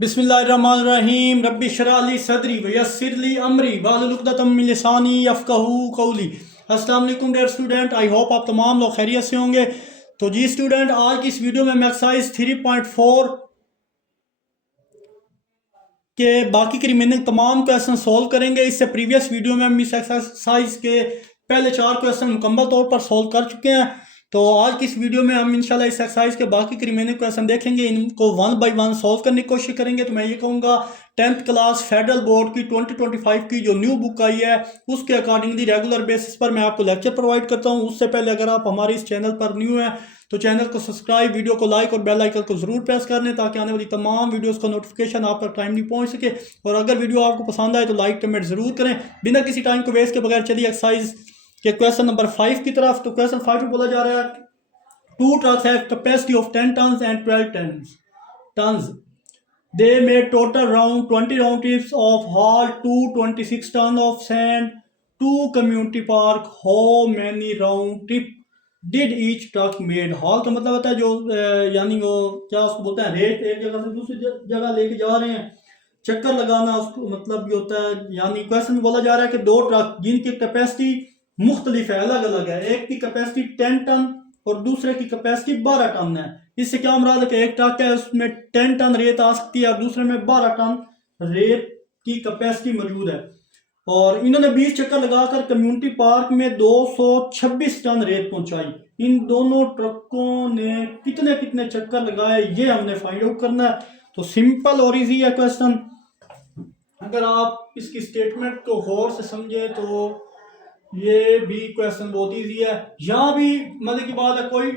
बिस्मिल्लाहिर्रहमानिर्रहीम रब्बि इश्रह ली सदरी व यस्सिर ली अमरी वाहलुल उक़दतम मिन लिसानी यफ़क़हू क़ौली। अस्सलाम वालेकुम डियर स्टूडेंट, आई होप आप तमाम लोग खैरियत से होंगे। तो जी स्टूडेंट, आज की इस वीडियो में हम एक्सरसाइज 3.4 के बाकी के रिमेनिंग तमाम क्वेश्चन सॉल्व करेंगे। इससे प्रीवियस वीडियो में हम इस एक्सरसाइज के पहले 4 क्वेश्चन मुकम्मल तौर पर सॉल्व कर चुके हैं। तो आज की इस वीडियो में हम इंशाल्लाह इस एक्सरसाइज के बाकी के रिमेनिंग क्वेश्चन देखेंगे, इनको 1 बाय 1 सॉल्व करने की कोशिश करेंगे। तो मैं ये कहूँगा 10th क्लास फेडरल बोर्ड की 2025 की जो न्यू बुक आई है उसके अकॉर्डिंगली रेगुलर बेसिस पर मैं आपको लेक्चर प्रोवाइड करता हूँ। उससे पहले अगर आप हमारे इस चैनल पर न्यू हैं तो चैनल को सब्सक्राइब, वीडियो को लाइक और बेल आइकन को जरूर प्रेस कर लें ताकि आने वाली तमाम वीडियोस का नोटिफिकेशन आप तक टाइमली पहुंच सके। और अगर वीडियो आपको पसंद आए तो लाइक कमेंट जरूर करें। बिना किसी टाइम को वेस्ट के बगैर चलिए एक्सरसाइज के क्वेश्चन नंबर 5 की तरफ। तो क्वेश्चन 5 में बोला जा रहा है two trucks have capacity of 10 tons and 12 tons. They made total round 20 round trips of haul 226 ton of sand to community park. How many round trip did each truck made? haul का मतलब होता है जो यानी वो क्या उसको बोलते हैं, रेट एक जगह से दूसरी जगह लेके जा रहे हैं, चक्कर लगाना उसको मतलब भी होता है। यानी क्वेश्चन में बोला जा रहा है कि दो ट्रक जिनकी कैपेसिटी मुख्तलिफ है, अलग अलग है, एक की कैपेसिटी 10 टन और दूसरे की कैपेसिटी 12 टन है। इससे क्या मुराद है कि एक ट्रक है उसमें 10 टन रेत आ सकती है और दूसरे में 12 टन रेत की कैपेसिटी मौजूद है। और इन्होंने 20 चक्कर लगाकर कम्युनिटी पार्क में 226 टन रेत पहुंचाई। इन दोनों ट्रकों ने कितने कितने चक्कर लगाए ये हमने फाइंड आउट करना है। तो सिंपल और इजी है क्वेश्चन। अगर आप इसकी स्टेटमेंट को गौर से समझे तो ये भी क्वेश्चन बहुत इजी है। यहाँ भी मतलब की बात है, कोई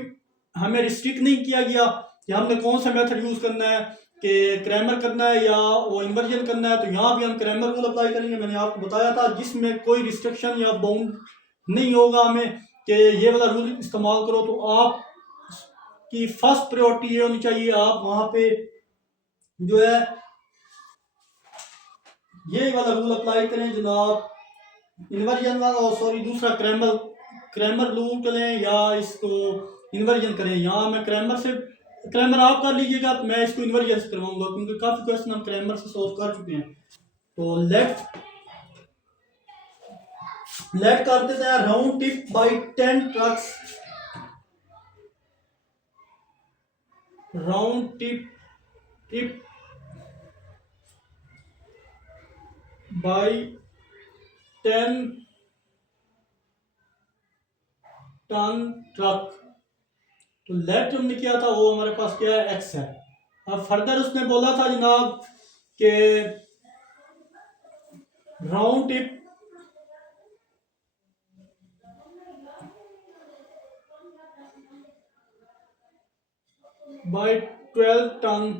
हमें रिस्ट्रिक्ट नहीं किया गया कि हमने कौन सा मेथड यूज करना है, कि क्रैमर करना है या वो इन्वर्जन करना है। तो यहाँ भी हम क्रैमर रूल अप्लाई करेंगे। मैंने आपको बताया था जिसमें कोई रिस्ट्रिक्शन या बाउंड नहीं होगा हमें कि ये वाला रूल इस्तेमाल करो। तो आप की फर्स्ट प्रायोरिटी ये होनी चाहिए, आप वहां पे जो है ये वाला रूल अप्लाई करें जनाब, इन्वर्जन वाला, सॉरी दूसरा क्रैमर रूल करें या इसको इन्वर्जन करें। यहाँ मैं क्रैमर आप कर लीजिएगा तो मैं इसको इन्वर्जन से करवाऊंगा क्योंकि काफी क्वेश्चन हम क्रैमर से सॉल्व कर चुके हैं। तो लेट करते हैं round trip by 10 trucks, round trip by 10 ton truck. तो लेट हमने किया था वो हमारे पास क्या है, एक्स है। अब फर्दर उसने बोला था जनाब कि round trip by 12 ton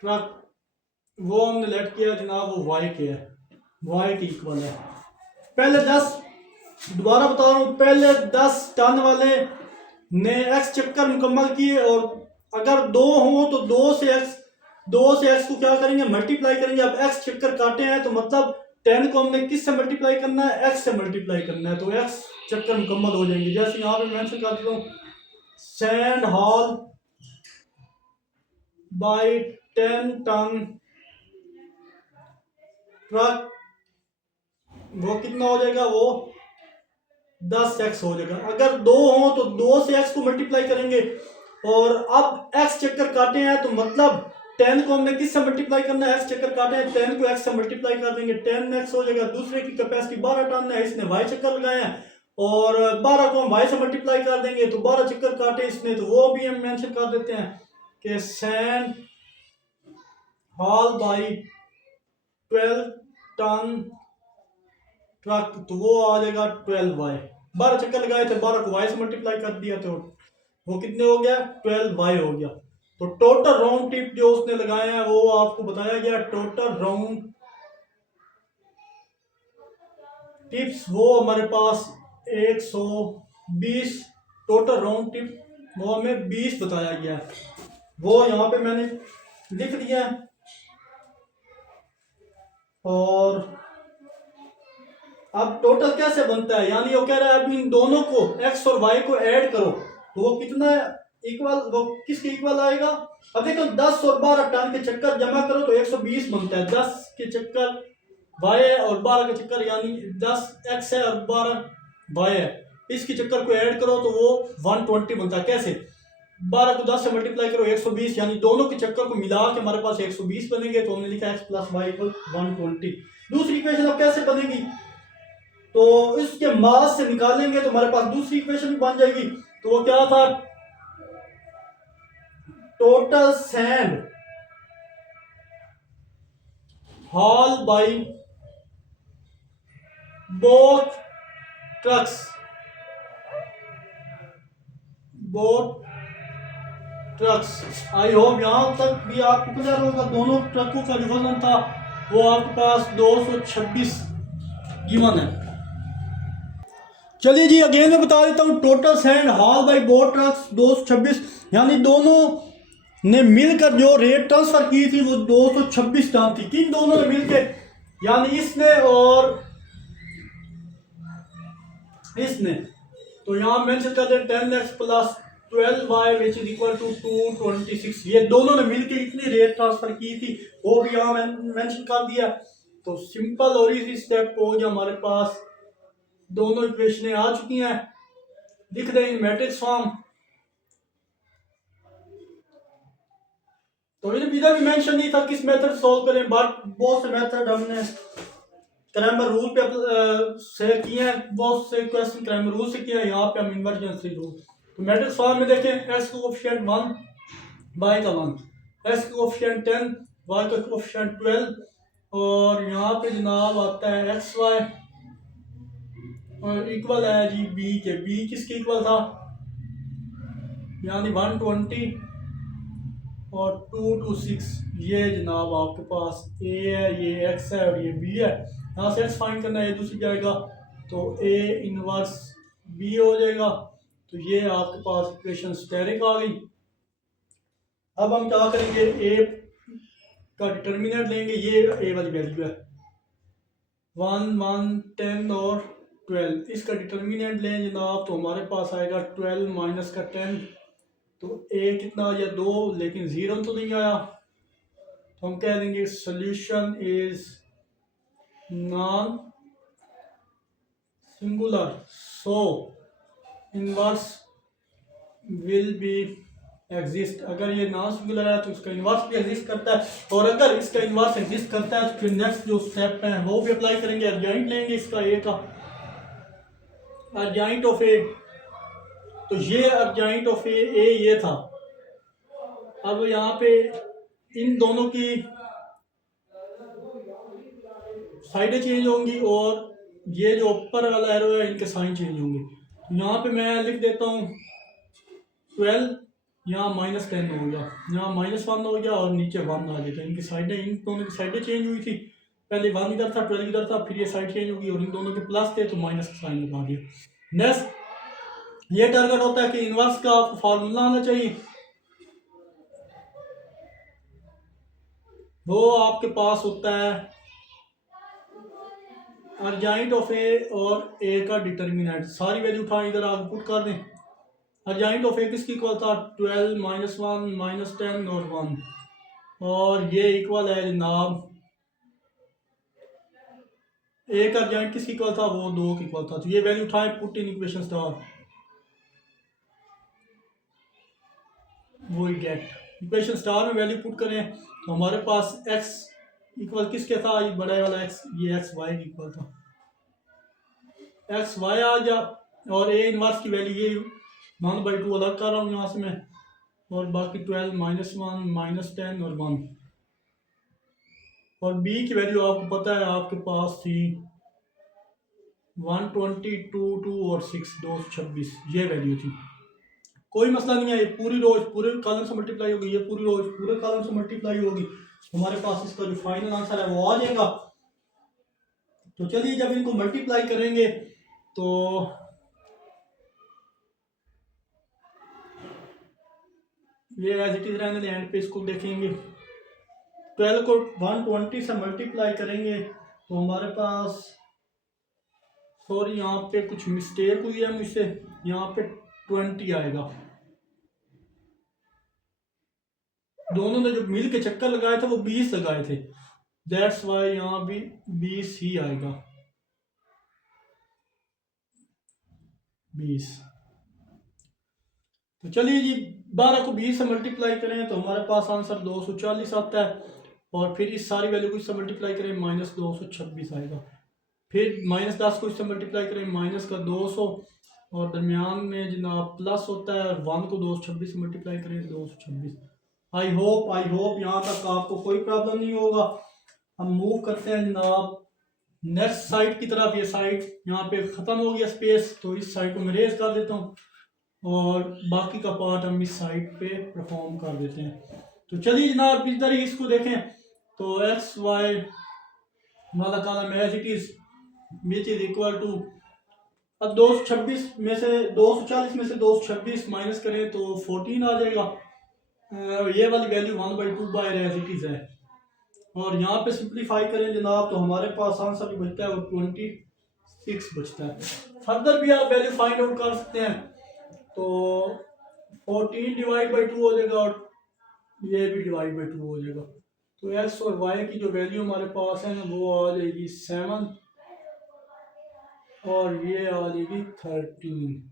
truck, वो हमने लेट किया जनाब, वो वाई के है, वाई के इक्वल है। पहले 10, दोबारा बता रहा हूँ, पहले 10 टन वाले ने एक्स चक्कर मुकम्मल किए और अगर 2 हो तो 2 से एक्स को क्या करेंगे, मल्टीप्लाई करेंगे। अब एक्स चक्कर काटे हैं तो मतलब 10 को हमने किस से मल्टीप्लाई करना है, एक्स से मल्टीप्लाई करना है, तो एक्स चक्कर मुकम्मल हो जाएंगे। जैसे यहाँ पे मेंशन कर देता हूँ, sand haul by 10 ton truck, वो कितना हो जाएगा, वो 10x हो जाएगा। अगर 2 हो तो 2 से x को मल्टीप्लाई करेंगे और अब x चक्कर काटे हैं तो मतलब 10 को हमने किस से मल्टीप्लाई करना है, x चक्कर काटे हैं 10 को x से मल्टीप्लाई कर देंगे, 10x हो जाएगा। दूसरे की कैपेसिटी 12 टन है, इसने y चक्कर लगाए हैं और 12 को हम y से मल्टीप्लाई कर देंगे तो 12 चक्कर काटे इसने, तो वो भी हम मेंशन कर देते हैं कि sand haul by 12 ton truck, तो वो आ जाएगा 12y। 12 चक्कर लगाए थे, 12 को y से मल्टीप्लाई कर दिया तो वो कितने हो गया, 12y हो गया। तो टोटल राउंड टिप जो उसने लगाए हैं वो आपको बताया गया। टोटल राउंड टिप्स वो हमारे पास 120, टोटल राउंड टिप वो हमें 20 बताया गया है, वो यहाँ पे मैंने लिख दिया है। और अब टोटल कैसे बनता है, यानी वो कह रहा है अब इन दोनों को x और y को ऐड करो तो वो कितना इक्वल, वो किसके इक्वल आएगा, अब देखो 10 और 12 टन के चक्कर जमा करो तो 120 बनता है। 10 के चक्कर वाई है और 12 के चक्कर यानी 10 एक्स है और 12 वाई है, इसके चक्कर को ऐड करो तो वो 120 बनता है। कैसे? 12 को 10 से मल्टीप्लाई करो 120, यानी दोनों के चक्कर को मिला के हमारे पास 120 बनेंगे। तो हमने लिखा x प्लस वाई इक्वल 120। दूसरी इक्वेशन अब कैसे बनेगी, तो इसके मास से निकालेंगे तो हमारे पास दूसरी इक्वेशन भी बन जाएगी। तो वो क्या था, total sand hall by both trucks, both trucks. I hope यहां तक भी आपको क्लियर होगा। दोनों ट्रकों का जो वजन था वो आपके पास 226 गिवन है। चलिए जी अगेन मैं बता देता हूँ, total sand hall by boat trucks 226, यानी दोनों ने मिलकर जो रेट ट्रांसफर की थी वो 226 टन थी। किन दोनों ने मिलकर, यानी इसने और इसने। तो यहां मेंशन कर दें 10x plus 12y which is equal to 226। ये दोनों ने मिलकर इतनी रेट ट्रांसफर की थी वो भी यहां मेंशन कर दिया। तो सिंपल और इजी स्टेप हो गया हमारे पास, दोनों इक्वेशनें आ चुकी हैं। लिख दें इन मैट्रिक्स फॉर्म। तो इधर भी मेंशन नहीं था किस मेथड सॉल्व करें, बट बहुत से मेथड हमने क्रैमर रूल पे से किए हैं, बहुत से क्वेश्चन क्रैमर रूल से किए हैं। यहाँ पे हम इमरजेंसी रूल। तो मैट्रिक्स फॉर्म में देखें, एस का कोएफिशिएंट 1, वाई का 1, एस का कोएफिशिएंट 10, वाई का कोएफिशिएंट 12, और यहाँ पे जनाब आता है एक्स वाई और इक्वल है जी बी के। बी किसके इक्वल था, यानी 120 और 226। ये जनाब आपके पास ए है, ये एक्स है और ये बी है। यहाँ से एक्स फाइंड करना है, दूसरी जाएगा तो ए इनवर्स बी हो जाएगा। तो ये आपके पास इक्वेशन स्टेरिक आ गई। अब हम क्या करेंगे, ए का डिटर्मिनेंट लेंगे। ये ए वाली वैल्यू है 1, 1, 10 और 12। इसका डिटर्मिनेंट लें जनाब तो हमारे पास आएगा 12 माइनस का 10। तो ए कितना आ गया 2, लेकिन 0 तो नहीं आया। तो हम कह देंगे solution is non singular, so inverse will be exist. अगर ये नॉन सिंगुलर है तो इसका इनवर्स भी एग्जिस्ट करता है, और अगर इसका इनवर्स एग्जिस्ट करता है तो फिर नेक्स्ट जो स्टेप है वो भी अप्लाई करेंगे। अर्जेंट लेंगे इसका ए का, अर्जेंट ऑफ ए। तो ये अर्जेंट ऑफ ए ये था। अब यहाँ पे इन दोनों की साइडें चेंज होंगी और ये जो ऊपर वाला एरो है इनके साइन चेंज होंगे। तो यहाँ पे मैं लिख देता हूँ 12, यहाँ -10 हो गया, यहाँ -1 हो गया और नीचे 1 आ गया। इनकी साइडें, इन दोनों की साइडें चेंज हुई थी। पहले 1 इधर था, 12 इधर था, फिर ये साइड चेंज होगी और इन दोनों के प्लस थे तो माइनस का साइन लगा दिया। नेक्स्ट ये टारगेट होता है कि इनवर्स का फार्मूला आना चाहिए। वो आपके पास होता है अर्जेंट ऑफ ए और ए का डिटर्मिनेंट। सारी वैल्यू उठा इधर आगे पुट कर दें। अर्जेंट ऑफ ए किसकी इक्वल था 12 -1 -10 और 1, और ये इक्वल है जनाब ए का अर्जेंट किसकी इक्वल था, वो 2 की इक्वल था। तो ये वैल्यू उठाएं, पुट इन इक्वेशन स्टार, वो गेट। इक्वेशन स्टार में वैल्यू पुट करें तो हमारे पास x इक्वल किसके था, ये बड़ा वाला x, ये x y की इक्वल था, x y आ गया। और a इनवर्स की वैल्यू ये 1/2 अलग कर रहा हूँ यहाँ से मैं, और बाकी 12 -1 -10 और 1। और b की वैल्यू आपको पता है आपके पास थी 120, 2 और 6, 226 ये वैल्यू थी। कोई मसला नहीं है, ये पूरी रो पूरे कॉलम से मल्टीप्लाई होगी, ये पूरी रो पूरे कॉलम से मल्टीप्लाई होगी। हमारे पास इसका जो फाइनल आंसर है वो आ जाएगा। तो चलिए जब इनको मल्टीप्लाई करेंगे तो ये एज इट इज रहने दें, एंड पे इसको देखेंगे। 12 को 120 से मल्टीप्लाई करेंगे तो हमारे पास, सॉरी यहाँ पे कुछ मिस्टेक हुई है मुझसे, यहाँ पे 20 आएगा। दोनों ने जो मिल के चक्कर लगाए थे वो 20 लगाए थे, दैट्स वाई यहाँ भी 20 ही आएगा, 20। तो चलिए जी, 12 को 20 से मल्टीप्लाई करें तो हमारे पास आंसर 240 आता है, और फिर इस सारी वैल्यू को इससे मल्टीप्लाई करें -226 आएगा, फिर -10 को इससे मल्टीप्लाई करें माइनस का 200, और दरमियान में जनाब प्लस होता है, और 1 को 226 से मल्टीप्लाई करें 226। आई होप यहाँ तक आपको कोई प्रॉब्लम नहीं होगा। हम मूव करते हैं जनाब नेक्स्ट साइड की तरफ। ये साइड यहाँ पे ख़त्म हो गया स्पेस, तो इस साइड को मैं रेज कर देता हूँ और बाकी का पार्ट हम इस साइड पे परफॉर्म कर देते हैं। तो चलिए जनाब इधर ही इसको देखें, तो एक्स वाई वाला column as it is which is equal to, अब 226 में से 240 में से 226 माइनस करें तो 14 आ जाएगा। ये वाली वैल्यू 1/2 एज इट इज है, और यहाँ पे सिंप्लीफाई करें जनाब तो हमारे पास आंसर जो बचता है वो 26 बचता है। फर्दर भी आप वैल्यू फाइंड आउट कर सकते हैं, तो 14 डिवाइड बाई 2 हो जाएगा, और ये भी डिवाइड बाई 2 हो जाएगा। तो एक्स और वाई की जो वैल्यू हमारे पास है वो आ जाएगी 7, और ये आ जाएगी 13।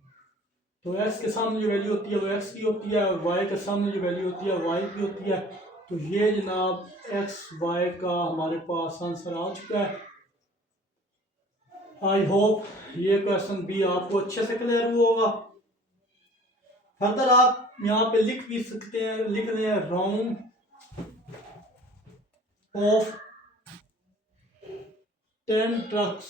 तो एक्स के सामने जो वैल्यू होती है वो एक्स की होती है, और वाई के सामने जो वैल्यू होती है वाई की होती है। तो ये जनाब एक्स वाई का हमारे पास आंसर आ चुका है। आई होप ये क्वेश्चन भी आपको अच्छे से क्लियर हुआ होगा। फर्दर आप यहाँ पे लिख भी सकते हैं, लिख लें round of 10 trucks,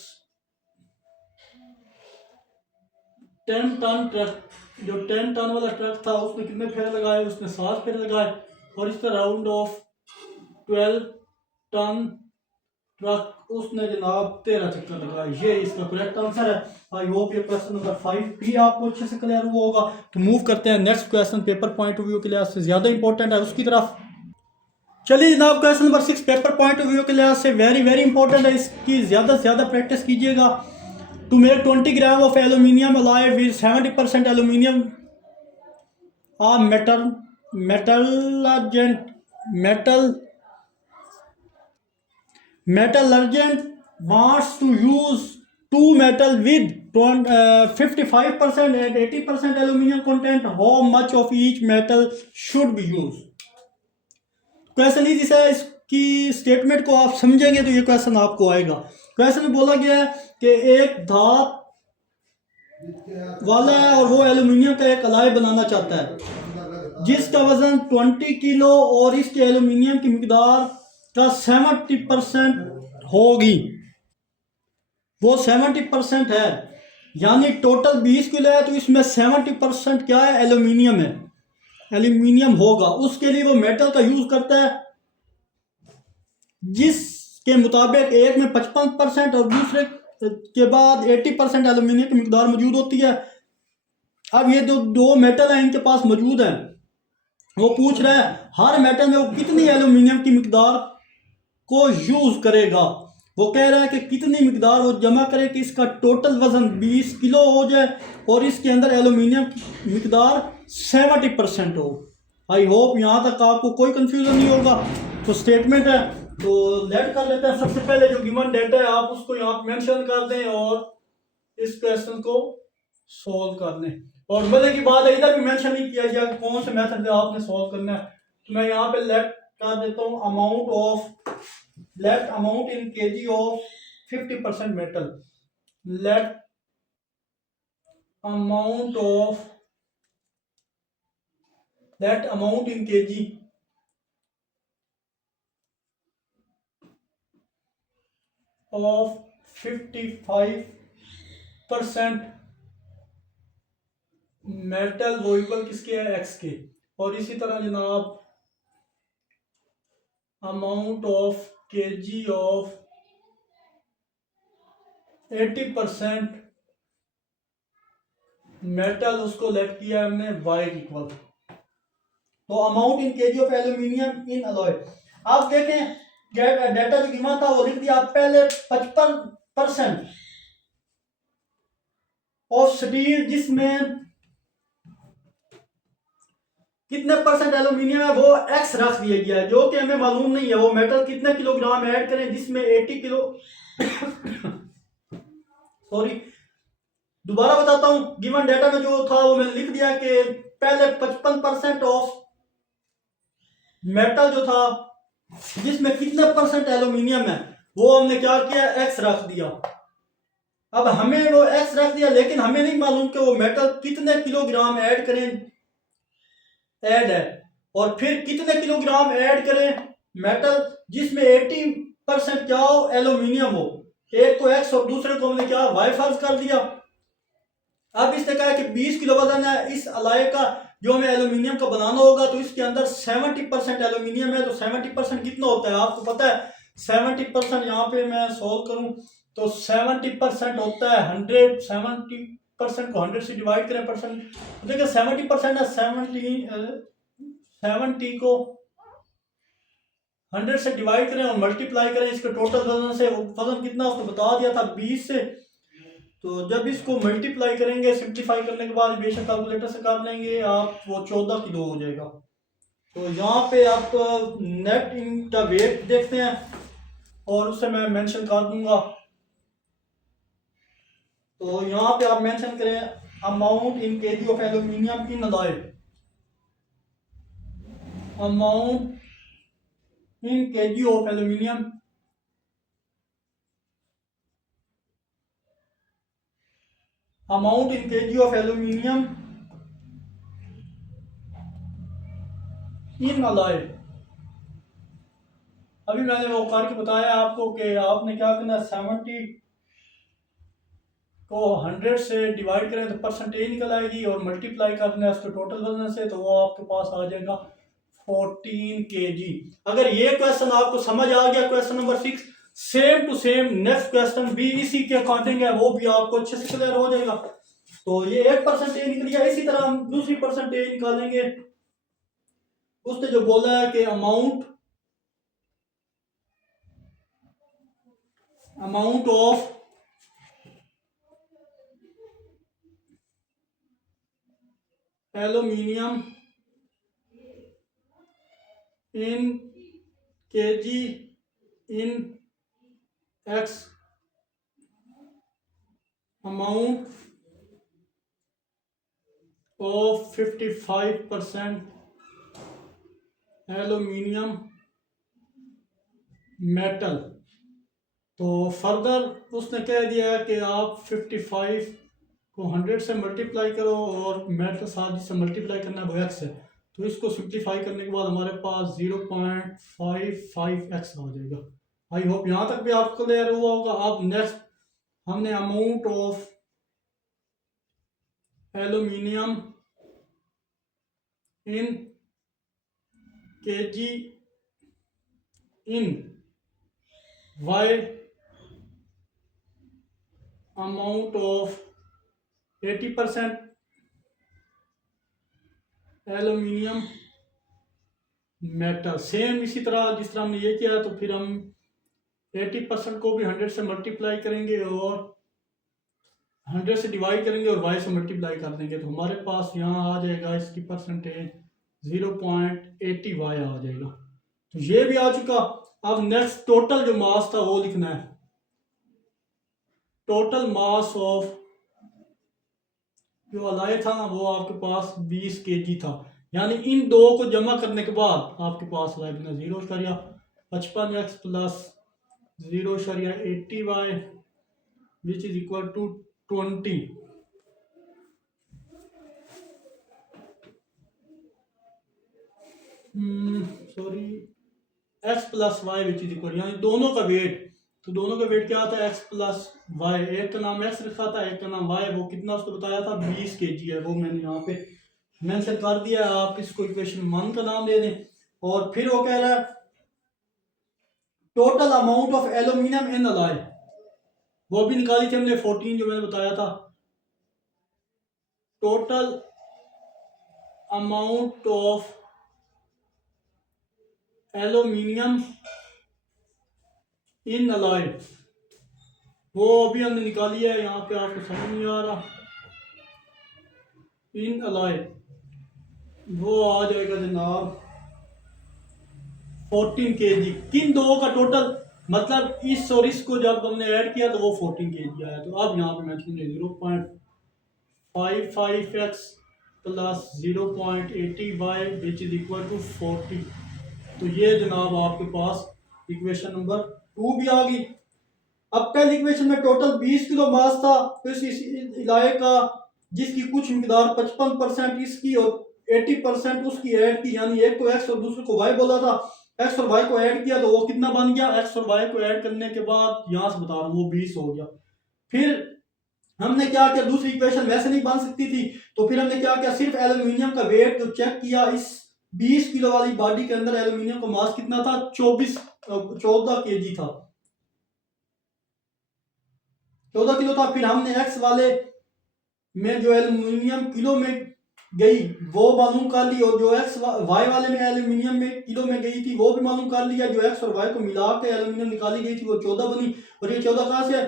10 ton truck, जो 10 टन वाला ट्रक था उसने कितने फेरे लगाए, उसने 7 फेरे लगाए। और इसका राउंड ऑफ 12 टन ट्रक, उसने जनाब 13 चक्कर लगाए। ये इसका करेक्ट आंसर है। आई होप ये क्वेश्चन नंबर 5 भी आपको अच्छे से क्लियर हुआ होगा। तो मूव करते हैं next question, paper point of view के लिहाज से ज्यादा इंपॉर्टेंट है उसकी तरफ। चलिए जनाब question number 6 paper point of view के लिहाज से वेरी वेरी इंपॉर्टेंट है, इसकी ज्यादा से ज्यादा प्रैक्टिस कीजिएगा। To make 20 gram of aluminium alloy with 70% aluminium metal metallurgent wants to use two metal with 55% and 80% aluminum content. How much of each metal should be used? Question easy सा है, इसकी statement को आप समझेंगे तो ये question आपको आएगा। क्वेश्चन में बोला गया है कि एक धात वाला है और वो एल्यूमिनियम का एक अलाय बनाना चाहता है जिसका वजन 20 किलो और इसके एल्यूमिनियम की मिकदार का 70% होगी। वो 70% है, यानी टोटल 20 किलो है, तो इसमें 70% क्या है, एल्यूमिनियम है, एल्यूमिनियम होगा। उसके लिए वो मेटल का यूज करता है जिसके मुताबिक एक में 55% और दूसरे के बाद 80% एल्यूमिनियम की मिकदार मौजूद होती है। अब ये दो मेटल है इनके पास मौजूद है, वो पूछ रहा है हर मेटल में वो कितनी एल्यूमिनियम की मिकदार को यूज करेगा। वो कह रहा है कि कितनी मिकदार वो जमा करे कि इसका टोटल वजन 20 किलो हो जाए और इसके अंदर एल्यूमिनियम की मिकदार 70% हो। आई होप यहाँ तक आपको कोई कंफ्यूजन नहीं होगा। तो स्टेटमेंट है, तो लेट कर लेते हैं। सबसे पहले जो गिवन डेटा है आप उसको यहाँ मेंशन कर दें और इस क्वेश्चन को सॉल्व कर लें। और मजे की बात है इधर भी मेंशन नहीं किया गया कौन से मेथड से आपने सॉल्व करना है, तो मैं यहाँ पे लेट कर देता हूँ amount in kg of 50% metal. Let amount in kg of 55% metal वो इक्वल किसके है, एक्स के। और इसी तरह जनाब amount of kg of 80% metal, उसको लेट किया हमने वाई इक्वल। तो amount in kg of aluminium in alloy. आप देखें डेटा जो गिवन था वो लिख दिया पहले 55% ऑफ स्टील, जिसमें कितने परसेंट एल्यूमिनियम है वो एक्स रख दिया गया है, जो कि हमें मालूम नहीं है। वो मेटल कितने किलोग्राम ऐड करें, जिसमें 80 किलो सॉरी, दोबारा बताता हूं। गिवन डेटा में जो था वो मैंने लिख दिया कि पहले 55% ऑफ मेटल जो था जिसमें कितने परसेंट एल्यूमिनियम है वो हमने क्या किया, एक्स रख दिया। अब हमें वो एक्स रख दिया, लेकिन हमें नहीं मालूम कि वो मेटल कितने किलोग्राम ऐड करें, ऐड है, और फिर कितने किलोग्राम ऐड करें मेटल जिसमें 80% क्या हो, एल्यूमिनियम हो। एक को एक्स और दूसरे को हमने क्या वाई फर्ज कर दिया। अब इसने कहा कि 20 किलो वजन है इस अलाय का जो हमें एल्यूमिनियम का बनाना होगा, तो इसके अंदर 70% एल्यूमिनियम है। तो 70% कितना होता है आपको पता है? 70% यहाँ पे मैं सोल्व करूं तो 70% होता है 100। 70% को 100 से डिवाइड करें परसेंट, देखिए 70% है 70 को 100 से डिवाइड करें और मल्टीप्लाई करें इसके टोटल वजन से। वजन कितना उसने बता दिया था 20 से। तो जब इसको मल्टीप्लाई करेंगे सिंप्लीफाई करने के बाद, बेशक कैलकुलेटर से कर लेंगे आप, वो 14 किलो हो जाएगा। तो यहाँ पे आप नेट इनका वेट देखते हैं और उसे मैं मेंशन कर दूंगा। तो यहाँ पे आप मेंशन करें amount in kg of aluminium in alloy, amount in kg of aluminium amount in kg of aluminium in alloy। अभी मैंने वो करके बताया आपको कि आपने क्या करना है, 70 को 100 से डिवाइड करें तो परसेंटेज निकल आएगी और मल्टीप्लाई करना है उसके टोटल वजन से, तो वो आपके पास आ जाएगा 14 kg। अगर ये क्वेश्चन आपको समझ आ गया, question number 6, same to same next question भी इसी के अकॉर्डिंग है, वो भी आपको अच्छे से क्लियर हो जाएगा। तो ये एक परसेंटेज निकल गया, इसी तरह हम दूसरी परसेंटेज निकालेंगे। उसने जो बोला है कि amount of aluminium in KG in x, amount of 55% aluminium metal. तो फर्दर उसने कह दिया है कि आप 55 को 100 से मल्टीप्लाई करो और मेटल साथ जिससे मल्टीप्लाई करना है वो एक्स है। तो इसको सिंप्लीफाई करने के बाद हमारे पास 0.55x आ जाएगा। आई होप यहाँ तक भी आपको क्लियर हुआ होगा। अब नेक्स्ट हमने amount of aluminium in KG in y, amount of 80% aluminium metal. Same इसी तरह जिस तरह हमने ये किया, तो फिर हम 80% को भी 100 से मल्टीप्लाई करेंगे और 100 से डिवाइड करेंगे और y से मल्टीप्लाई कर देंगे, तो हमारे पास यहाँ आ जाएगा इसकी परसेंटेज 0.80y आ जाएगा। तो ये भी आ चुका। अब नेक्स्ट टोटल जो मास था वो लिखना है। टोटल मास ऑफ जो अलाय था वो आपके पास 20 kg था, यानी इन दो को जमा करने के बाद आपके पास अलाय बना 0.55x plus 0.80y which is equal to 20। Sorry, x plus y which is equal, यानी दोनों का वेट। तो दोनों का वेट क्या आता है, एक्स प्लस वाई। एक का नाम एक्स रखा था, एक का नाम वाई। वो कितना उसको बताया था 20 kg है, वो मैंने यहाँ पे मेंशन कर दिया है। आप इसको इक्वेशन 1 का नाम दे दें। और फिर वो कह रहा है total amount of aluminium in alloy, वो भी निकाली थी हमने 14 जो मैंने बताया था। Total amount of aluminium in alloy, वो अभी हमने निकाली है। यहाँ पे आपको समझ नहीं आ रहा, इन अलॉय वो आ जाएगा जनाब 14 kg। किन दो का टोटल, मतलब इस और इसको जब हमने ऐड किया तो वो 14 kg आया। तो अब यहाँ पे मैं लिखूंगा 0.55x plus 0.80y which is equal to 40। तो ये जनाब आपके पास इक्वेशन नंबर 2 भी आ गई। अब पहली इक्वेशन में टोटल 20 किलो मास था, तो इस इलाके का जिसकी कुछ मिकदार 55% इसकी और 80% उसकी ऐड की, यानी एक को एक्स और दूसरे को वाई बोला था। एक्स और वाई को ऐड किया तो वो कितना बन गया, एक्स और वाई को ऐड करने के बाद यहां से बता रहा हूँ वो 20 हो गया। फिर हमने क्या किया, दूसरी इक्वेशन वैसे नहीं बन सकती थी, तो फिर हमने क्या किया, सिर्फ एल्यूमिनियम का वेट जो चेक किया, इस 20 किलो वाली बॉडी के अंदर एल्यूमिनियम का मास कितना था, 14 kg था, 14 किलो था। फिर हमने एक्स वाले में जो एल्यूमिनियम किलो में गई वो मालूम कर ली, और जो एक्स वाई वाले में एल्यूमिनियम में किलो में गई थी वो भी मालूम कर लिया। जो एक्स और वाई को मिला के एल्यूमिनियम निकाली गई थी वो 14 बनी, और ये 14 कहां से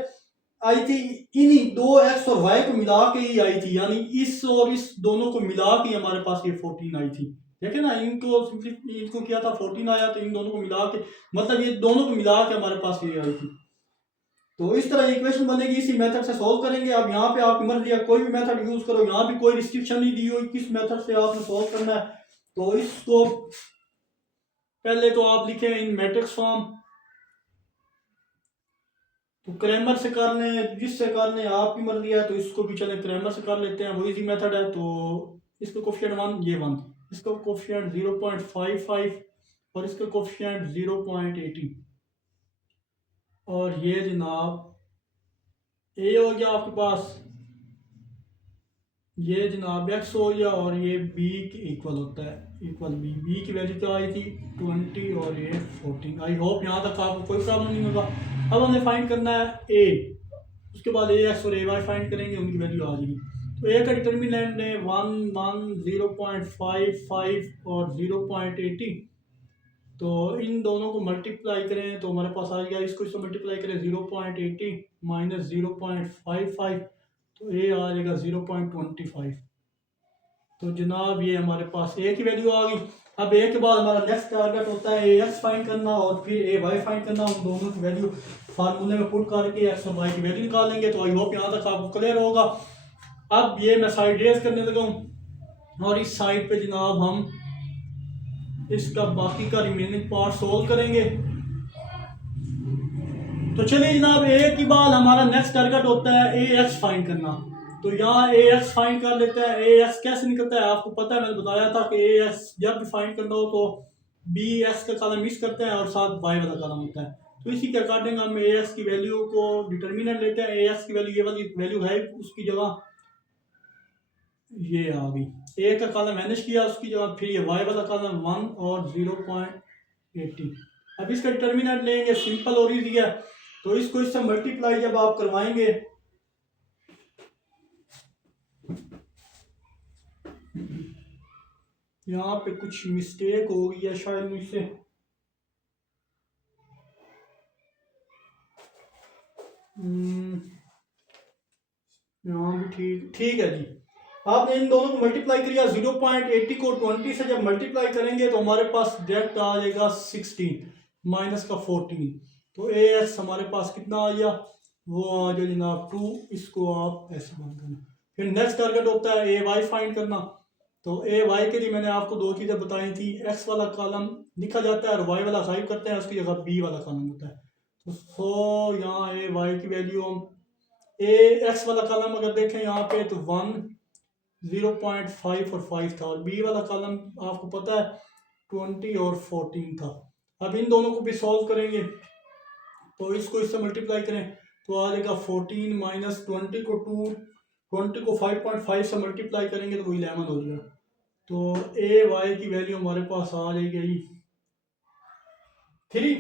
आई थी, इन्हीं दो एक्स और वाई को मिला के ही आई थी, यानी इस और इस दोनों को मिला के हमारे पास ये 14 आई थी। देखे ना, इनको किया था 14 आया, तो इन दोनों को मिला के, मतलब ये दोनों को मिला के हमारे पास ये आई थी। तो इस तरह इक्वेशन बनेगी, इसी मेथड से सॉल्व करेंगे। अब यहाँ पे आपकी मर्जी है, कोई भी मेथड यूज करो, यहाँ भी कोई रिस्ट्रिक्शन नहीं दी हुई किस मेथड से आपने सॉल्व करना है। तो इसको पहले तो आप लिखें इन मैट्रिक्स फॉर्म, तो क्रैमर से कर लें, जिससे कर लें आपकी मर्जी है। तो इसको भी चले क्रैमर से कर लेते हैं, वो इजी मेथड है। तो इसका कोफिशिएंट 1, ये 1, इसका कोफिशिएंट 0.55 और इसका कोफिशिएंट 0.80, और ये जनाब ए हो गया आपके पास, ये जनाब एक्स हो गया, और ये बी के इक्वल होता है, इक्वल बी। बी की वैल्यू क्या आई थी 20 और ये 14। आई होप यहाँ तक आपको कोई प्रॉब्लम नहीं होगा। अब हमें फाइंड करना है ए, उसके बाद ए एक्स और ए वाई फाइंड करेंगे, उनकी वैल्यू आ जाएगी। तो ए का डिटर्मिनेंट है 1 1 0.55 और 0.80। तो इन दोनों को मल्टीप्लाई करें तो हमारे पास आ गया, इसको इसको मल्टीप्लाई करें 0.80 माइनस 0.55, तो ए आ जाएगा 0.25। तो जनाब ये हमारे पास ए की वैल्यू आ गई। अब ए के बाद हमारा नेक्स्ट टारगेट होता है ए एक्स फाइंड करना और फिर ए वाई फाइंड करना। उन दोनों की वैल्यू फार्मूले में पुट करके एक्स और वाई की वैल्यू निकालेंगे। तो आई होप यहाँ तक आपको क्लियर होगा। अब ये मैं साइड रेज करने लगा हूँ, और इस साइड पे जनाब हम इसका बाकी का रिमेनिंग पार्ट सोल्व करेंगे। तो चलिए जनाब, ए के बाद हमारा नेक्स्ट टारगेट होता है ए एक्स फाइंड करना। तो यहाँ ए एक्स फाइंड कर लेते हैं। ए एक्स कैसे निकलता है आपको पता है, मैंने बताया था कि ए एक्स जब भी फाइंड करना हो तो बी एक्स का कॉलम मिस करते हैं और साथ वाई वाला कॉलम होता है। तो इसी के अकॉर्डिंग हम ए एक्स की वैल्यू को डिटर्मिनेंट लेते हैं। ए एक्स की वैल्यू ये वाली वैल्यू है, उसकी जगह ये आ गई। ए का कॉलम मैनेज किया, उसकी जगह फिर ये वाई वाला कॉलम 1 और 0.80। अब इसका डिटर्मिनेंट लेंगे, सिंपल और ईजी है। तो इसको इससे मल्टीप्लाई जब आप करवाएंगे, यहाँ पे कुछ मिस्टेक हो गई है शायद मुझसे, यहाँ भी ठीक ठीक है जी। आपने इन दोनों को मल्टीप्लाई किया, 0.80 को 20 से जब मल्टीप्लाई करेंगे तो हमारे पास डायरेक्ट आ जाएगा 16 माइनस का 14। तो ए एक्स हमारे पास कितना आ गया, वो आ जाए जनाब 2। इसको आप ऐसे बंद करना। फिर नेक्स्ट टारगेट होता है ए वाई फाइंड करना। तो ए वाई के लिए मैंने आपको दो चीज़ें बताई थी, एक्स वाला कॉलम लिखा जाता है और वाई वाला गायब करते हैं, उसकी जगह बी वाला कॉलम होता है। तो यहाँ ए वाई की वैल्यू हम ए एक्स वाला कॉलम अगर देखें यहाँ पे तो 1 0.5 और 5 था, और बी वाला कॉलम आपको पता है 20 और 14 था। अब इन दोनों को भी सॉल्व करेंगे, तो इसको इससे मल्टीप्लाई करें तो आ जाएगा 14 माइनस 20 को 20 को 5.5 से मल्टीप्लाई करेंगे तो वो 11 हो जाएगा। तो ए वाई की वैल्यू हमारे पास आ जाएगी 3।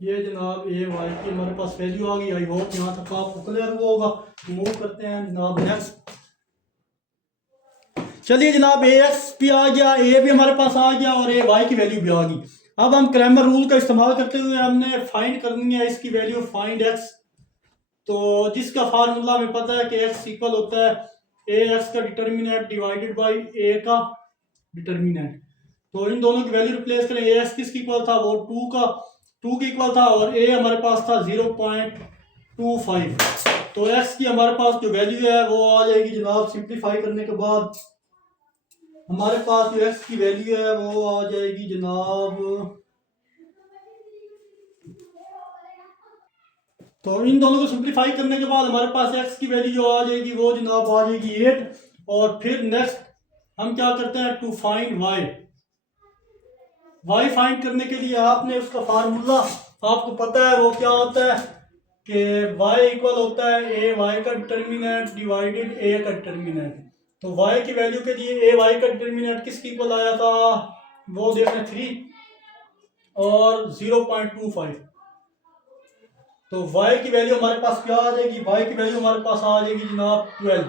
ये जनाब ए वाई की हमारे पास वैल्यू आ गई। आई होप यहाँ तक आपको क्लियर हुआ होगा। मूव करते हैं जनाब नेक्स्ट। चलिए जनाब, ए एक्स भी आ गया, ए भी हमारे पास आ गया और ए वाई की वैल्यू भी आ गई। अब हम क्रैमर रूल का इस्तेमाल करते हुए हमने फाइंड करनी है इसकी वैल्यू, फाइंड एक्स। तो जिसका फार्मूला हमें पता है कि एक्स इक्वल होता है ए एक्स का डिटर्मिनेंट डिवाइडेड बाई ए का डिटर्मिनेंट। तो इन दोनों की वैल्यू रिप्लेस करें। ए एक्स किसकी इक्वल था, वो 2 के इक्वल था, और ए हमारे पास था 0.25। तो एक्स की हमारे पास जो वैल्यू है वो आ जाएगी जनाब, सिंप्लीफाई करने के बाद हमारे पास जो एक्स की वैल्यू है वो आ जाएगी जनाब, तो इन दोनों को सिंप्लीफाई करने के बाद हमारे पास एक्स की वैल्यू जो आ जाएगी वो जनाब आ जाएगी 8। और फिर नेक्स्ट हम क्या करते हैं, टू फाइंड वाई फाइंड करने के लिए आपने उसका फार्मूला आपको पता है वो क्या होता है कि वाई इक्वल होता है ए वाई का डिटर्मिनेंट डिवाइडेड ए का डिटर्मिनेंट। तो वाई की वैल्यू के लिए ए वाई का डिटर्मिनेंट किसकी इक्वल आया था, वो देखना 3 और 0.25। तो y की वैल्यू हमारे पास क्या आ जाएगी, y की वैल्यू हमारे पास आ जाएगी जनाब 12।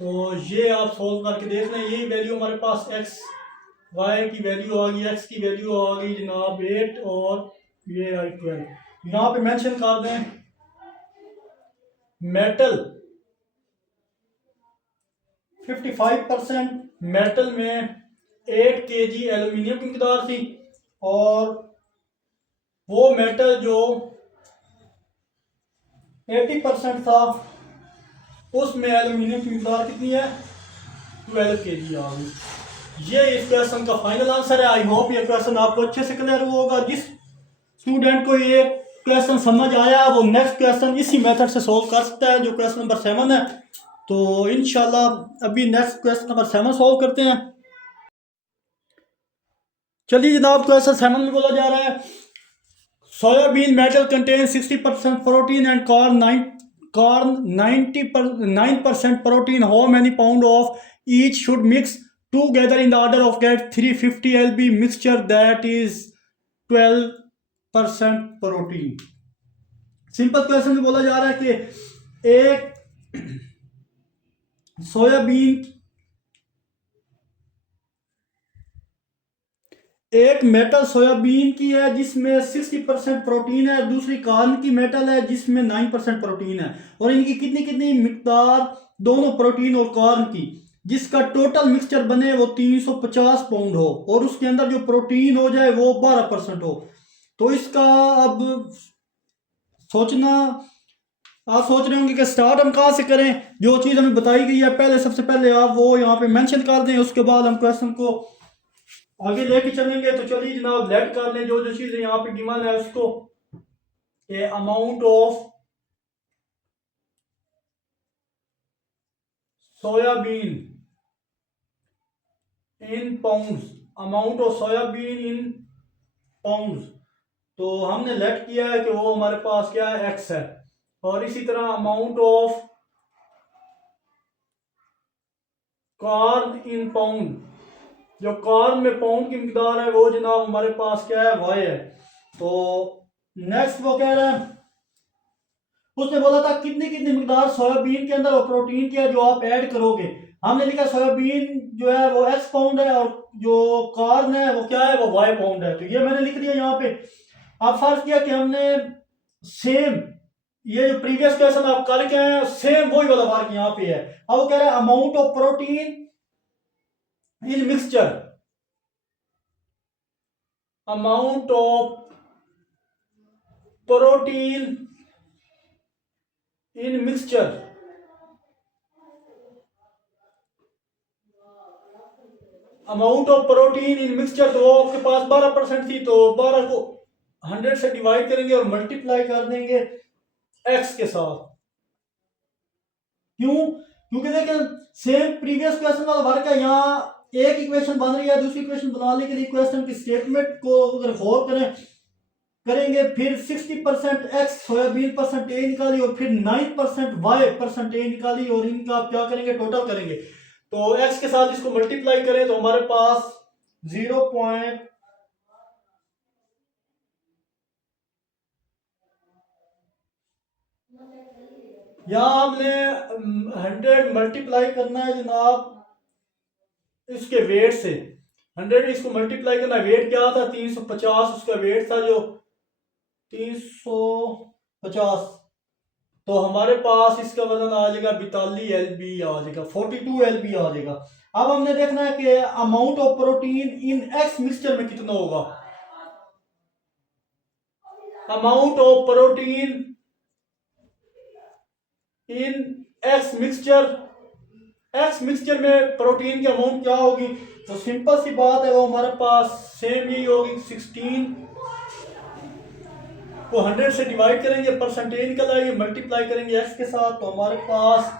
तो ये आप सोल्व करके देख लें, ये वैल्यू हमारे पास x y की वैल्यू आ गई, x की वैल्यू आ गई जनाब 8 और ये आई 12। यहाँ पे मेंशन कर दें मेटल 55%, मेटल में 8 kg एल्यूमिनियम की मिकदार थी, और वो मेटल जो 80% था उसमें एल्यूमिनियम की मिकदार कितनी है, 12 kg आ गई। ये इस क्वेश्चन का फाइनल आंसर है। आई होप ये क्वेश्चन आपको अच्छे से क्लियर हुआ होगा। जिस स्टूडेंट को ये क्वेश्चन समझ आया वो नेक्स्ट क्वेश्चन इसी मेथड से सोल्व कर सकता है, जो क्वेश्चन नंबर 7 है। तो इंशाल्लाह अभी नेक्स्ट क्वेश्चन नंबर 7 सोल्व करते हैं। चलिए जनाब, क्वेश्चन 7 में बोला जा रहा है, soybean metal contain 60% protein and corn 9% protein. How many pound of each should mix together in the order of get 350 lb mixture that is 12% protein? Simple question में बोला जा रहा है कि एक सोयाबीन, एक मेटल सोयाबीन की है जिसमें 60% प्रोटीन है, दूसरी कॉर्न की मेटल है जिसमें 9% प्रोटीन है, और इनकी कितनी कितनी मिकदार दोनों प्रोटीन और कॉर्न की, जिसका टोटल मिक्सचर बने वो 350 पाउंड हो, और उसके अंदर जो प्रोटीन हो जाए वो 12% हो। तो इसका अब सोचना, आप सोच रहे होंगे कि स्टार्ट हम कहाँ से करें। जो चीज़ हमें बताई गई है पहले, सबसे पहले आप वो यहाँ पे मेंशन कर दें, उसके बाद हम क्वेश्चन को आगे लेके चलेंगे। तो चलिए जनाब लेट कर लें जो जो चीज़ें यहाँ पे गिवन है उसको, amount of soybean in pounds, amount of soybean in pounds. तो हमने लेट किया है कि वो हमारे पास क्या है, x है, और इसी तरह amount of corn in pound, जो कॉर्न में पाउंड की मिकदार है वो जनाब हमारे पास क्या है, y है। तो नेक्स्ट वो कह रहा है, उसने बोला था कितनी कितनी मिकदार सोयाबीन के अंदर और प्रोटीन की है जो आप ऐड करोगे। हमने लिखा सोयाबीन जो है वो x पाउंड है, और जो कॉर्न है वो क्या है, वो y पाउंड है। तो ये मैंने लिख दिया यहाँ पे। अब फर्ज किया कि हमने सेम ये जो प्रीवियस क्वेश्चन आप करके आए सेम वही वाला वर्क यहाँ पे है। अब वो कह रहा है amount of protein in mixture, amount of protein in mixture, amount of protein in mixture. तो आपके पास 12% थी, तो 12 को 100 से डिवाइड करेंगे और मल्टीप्लाई कर देंगे x के साथ। क्यों? क्योंकि देखें सेम प्रीवियस क्वेश्चन वाला वर्क है, यहाँ एक इक्वेशन बन रही है, दूसरी इक्वेशन बनाने के लिए क्वेश्चन की स्टेटमेंट को अगर गौर करेंगे, फिर 60% x सोयाबीन परसेंटेज निकाली, और फिर 9% y परसेंटेज निकाली, और इनका आप क्या करेंगे, टोटल करेंगे। तो x के साथ इसको मल्टीप्लाई करें तो हमारे पास 0. यहाँ हमने 100 मल्टीप्लाई करना है जनाब इसके वेट से, 100 इसको मल्टीप्लाई करना है। वेट क्या था, 350 उसका वेट था, जो 350 तो हमारे पास इसका वजन आ जाएगा 42 LB आ जाएगा, 42 LB आ जाएगा। अब हमने देखना है कि amount of protein in x mixture में कितना होगा। Amount of protein in x mixture, x mixture में प्रोटीन की अमाउंट क्या होगी। तो सिंपल सी बात है, वो हमारे पास सेम यही होगी। 16 को 100 से डिवाइड करेंगे, परसेंटेज निकल आएगी, मल्टीप्लाई करेंगे एक्स के साथ, तो हमारे पास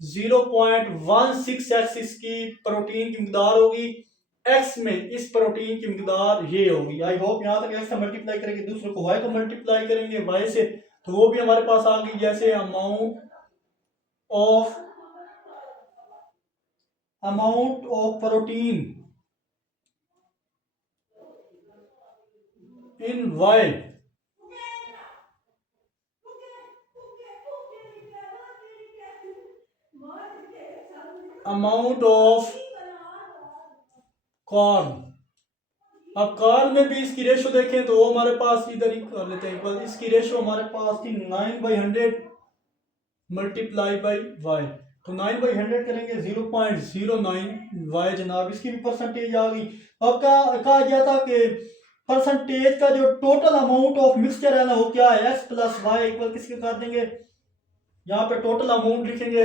0.16x इसकी प्रोटीन की मकदार होगी। एक्स में इस प्रोटीन की मकदार ये होगी। आई होप यहाँ तक एक्स से मल्टीप्लाई करेंगे, दूसरे को वाई को मल्टीप्लाई करेंगे वाई से, तो वो भी हमारे पास आ गई। जैसे amount of protein in y amount of corn. अब कॉर्न में भी इसकी रेशो देखें तो वो हमारे पास इधर ही कर लेते हैं, इसकी रेशो हमारे पास थी 9/100 मल्टीप्लाई बाई वाई, तो 9/100 करेंगे 0.09 वाई जनाब, इसकी भी परसेंटेज आ गई। अब कहा गया था कि परसेंटेज का जो टोटल अमाउंट ऑफ मिक्सचर है ना वो क्या है, एक्स प्लस वाई इक्वल किसके कर देंगे, यहाँ पे टोटल अमाउंट लिखेंगे,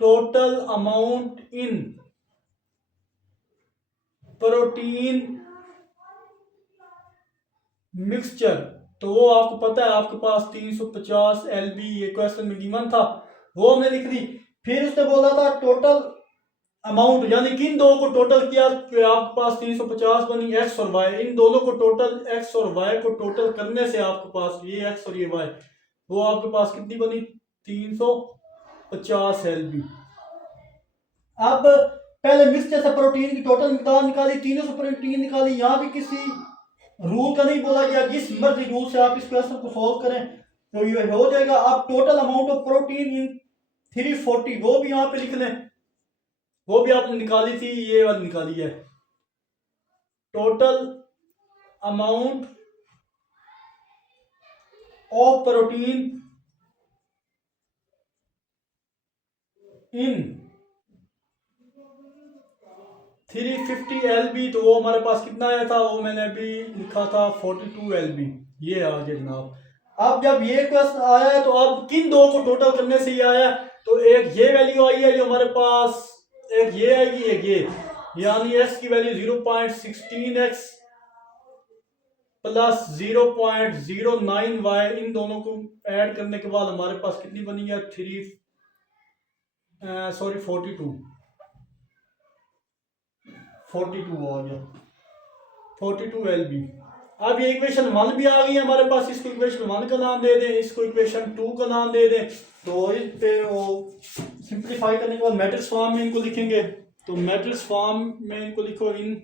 total amount in protein mixture. तो वो आपको पता है, आपके पास 350 LB ये क्वेश्चन में गिवन था, वो हमने लिख दी। फिर उसने बोला था टोटल अमाउंट, यानी कि इन दो को टोटल किया कि आपके पास 350 बनी एक्स और वाई, इन दोनों को टोटल एक्स और वाई को टोटल करने से आपके पास ये एक्स और ये वाई, वो आपके पास कितनी बनी 350 LB। अब पहले मिक्सचर से प्रोटीन की टोटल मिकदार निकाली, तीनों से प्रोटीन निकाली, यहाँ भी किसी रूल का नहीं बोला गया, जिस मर्जी रूल से आप इस क्वेश्चन को सॉल्व करें तो ये हो जाएगा। अब टोटल अमाउंट ऑफ प्रोटीन इन 340 वो भी यहाँ पे लिख लें, वो भी आपने निकाली थी, ये वाली निकाली है। Total amount of protein in 350 LB, तो वो हमारे पास कितना आया था, वो मैंने अभी लिखा था 42 LB, ये आ गया जनाब। अब जब ये क्वेश्चन आया है तो अब किन दो को टोटल करने से ये आया, तो एक ये वैल्यू आई है जो हमारे पास, एक ये आएगी एक ये, यानी x की वैल्यू 0.16x प्लस 0.09y, इन दोनों को ऐड करने के बाद हमारे पास कितनी बनी है 42 आ गया, 42 LB। अब ये इक्वेशन 1 भी आ गई है हमारे पास, इसको इक्वेशन 1 का नाम दे दें, इसको इक्वेशन 2 का नाम दे दें। तो इस पे वो सिंप्लीफाई करने के बाद मैट्रिक्स फॉर्म में इनको लिखेंगे, तो मैट्रिक्स फॉर्म में इनको लिखो इन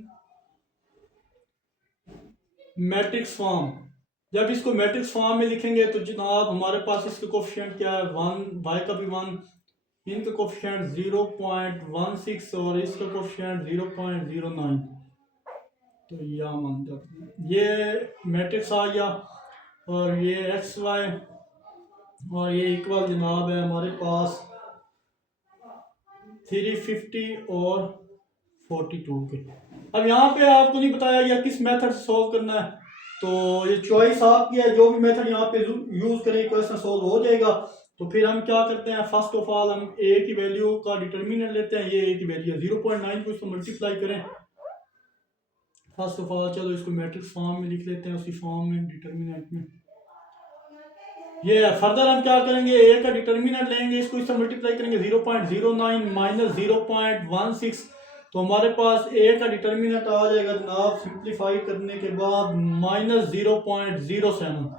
मैट्रिक्स फॉर्म। जब इसको मैट्रिक्स फॉर्म में लिखेंगे तो जनाब हमारे पास इसके कोफिशिएंट क्या है 1, वाई का भी 1, इनका कोफिशिएंट 0.16 और इसका कोफिशिएंट 0.09, तो ये मैट्रिक्स आ गया। और ये एक्स वाई और ये इक्वल जनाब है हमारे पास 350 और 42 के। अब यहाँ पे आपको नहीं बताया गया किस मेथड से सॉल्व करना है, तो ये चॉइस आपकी है, जो भी मेथड यहाँ पे यूज करें क्वेश्चन सॉल्व हो जाएगा। तो फिर हम क्या करते हैं, फर्स्ट ऑफ ऑल हम ए की वैल्यू का डिटर्मिनेंट लेते हैं, ये ए की वैल्यू 0.9 को इसको मल्टीप्लाई करें फर्स्ट ऑफ ऑल। चलो इसको मैट्रिक्स फॉर्म में लिख लेते हैं, उसी फॉर्म में डिटर्मिनेंट में ये है। फर्दर हम क्या करेंगे, ए का डिटर्मिनेंट लेंगे, इसको इससे मल्टीप्लाई करेंगे 0.09 माइनस 0.16, तो हमारे पास ए का डिटर्मिनेंट आ जाएगा जनाब सिंप्लीफाई करने के बाद माइनस 0.07।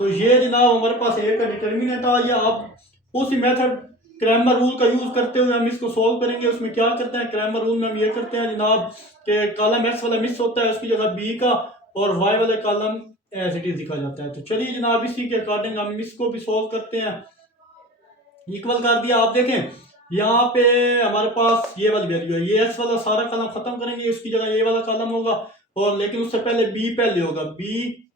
तो ये जनाब हमारे पास ए का डिटर्मिनेंट आ गया। अब उसी मेथड क्रैमर रूल का यूज करते हुए हम इसको सॉल्व करेंगे। उसमें क्या करते हैं, क्रैमर रूल में हम ये करते हैं जनाब कि कॉलम एक्स वाला मिस होता है, उसकी जगह बी का, और वाई वाले कॉलम एज इट इज लिखा जाता है। तो चलिए जनाब इसी के अकॉर्डिंग हम इसको भी सॉल्व करते हैं। इक्वल कर दिया, आप देखें यहाँ पे हमारे पास ये वाली वैल्यू है, ये एक्स वाला सारा कॉलम खत्म करेंगे, उसकी जगह ये वाला कॉलम होगा, और लेकिन उससे पहले बी पहले होगा, बी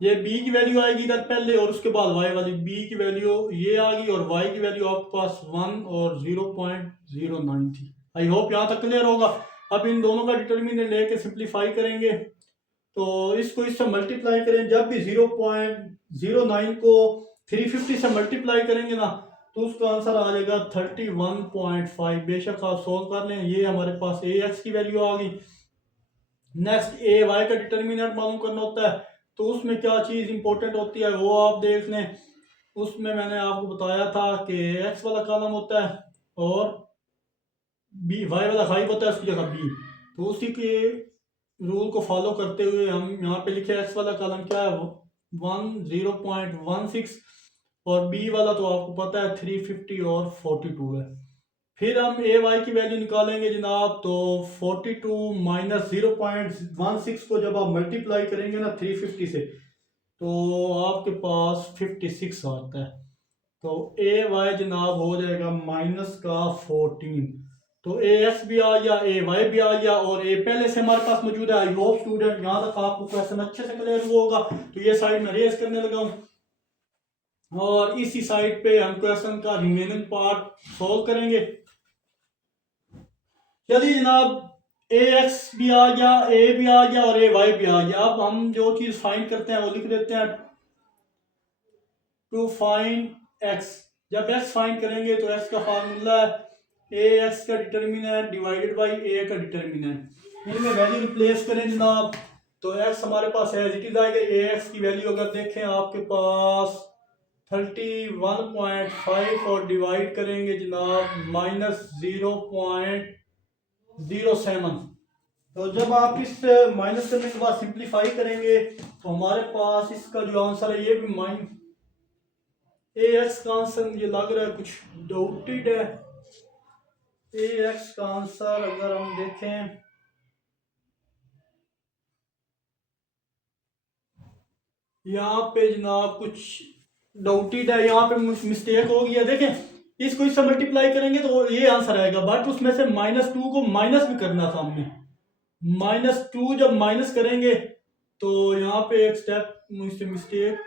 ये बी की वैल्यू आएगी इधर पहले और उसके बाद वाई वाली, बी की वैल्यू ये आ गई और वाई की वैल्यू आपके पास 1 और 0.09 थी। आई होप यहाँ तक क्लियर होगा। अब इन दोनों का डिटर्मिनेंट लेके सिंप्लीफाई करेंगे, तो इसको इससे मल्टीप्लाई करें। जब भी 0.09 को 350 से मल्टीप्लाई करेंगे ना, तो उसका आंसर आ जाएगा 31.5। बेशक आप सोल्व कर लें। ये हमारे पास ए एक्स की वैल्यू आ गई। नेक्स्ट ए वाई का डिटर्मिनेंट मालूम करना होता है, तो उसमें क्या चीज़ इंपॉर्टेंट होती है वो आप देख लें। उसमें मैंने आपको बताया था कि एक्स वाला कॉलम होता है और बी वाई वाला फाइव होता है, उसकी जगह बी। तो उसी के रूल को फॉलो करते हुए हम यहाँ पे लिखे एक्स वाला कॉलम क्या है 0.16 और बी वाला तो आपको पता है 350 और 42 है। फिर हम ए वाई की वैल्यू निकालेंगे जनाब, तो 42 माइनस 0.16 को जब आप मल्टीप्लाई करेंगे ना 350 से, तो आपके पास 56 आता है। तो ए वाई जनाब हो जाएगा माइनस का 14। तो ए एक्स भी आ गया, ए वाई भी आ गया और ए पहले से हमारे पास मौजूद है। आई होप स्टूडेंट यहाँ तक आपको क्वेश्चन अच्छे से क्लियर हुआ होगा। तो ये साइड में रेस करने लगा हूँ और इसी साइड पे हम क्वेश्चन का रिमेनिंग पार्ट सोल्व करेंगे। चलिए जनाब, ए एक्स भी आ गया, ए भी आ गया और ए वाई भी आ गया। अब हम जो चीज फाइंड करते हैं वो लिख देते हैं टू फाइंड एक्स। जब एक्स फाइंड करेंगे तो एक्स का फार्मूला है ए एक्स का डिटर्मिनेंट डिवाइडेड बाई ए का डिटर्मिनेंट। इनमें वैल्यू रिप्लेस करें जनाब, तो एक्स हमारे पास एज इट इज आएगा। ए एक्स की वैल्यू अगर देखें आपके पास 31.5 और डिवाइड करेंगे जनाब माइनस 0.07। तो जब आप इस माइनस करने के बाद सिंप्लीफाई करेंगे तो हमारे पास इसका जो आंसर है ये भी ए एक्स का आंसर मुझे लग रहा है कुछ डाउटेड है। ए एक्स का आंसर अगर हम देखें यहाँ पे जनाब कुछ डाउटेड है, यहाँ पे मिस्टेक हो गया। देखें इसको इससे मल्टीप्लाई करेंगे तो ये आंसर आएगा, बट उसमें से -2 को माइनस भी करना था हमने। -2 जब माइनस करेंगे तो यहाँ पे एक स्टेप मुझसे मिस्टेक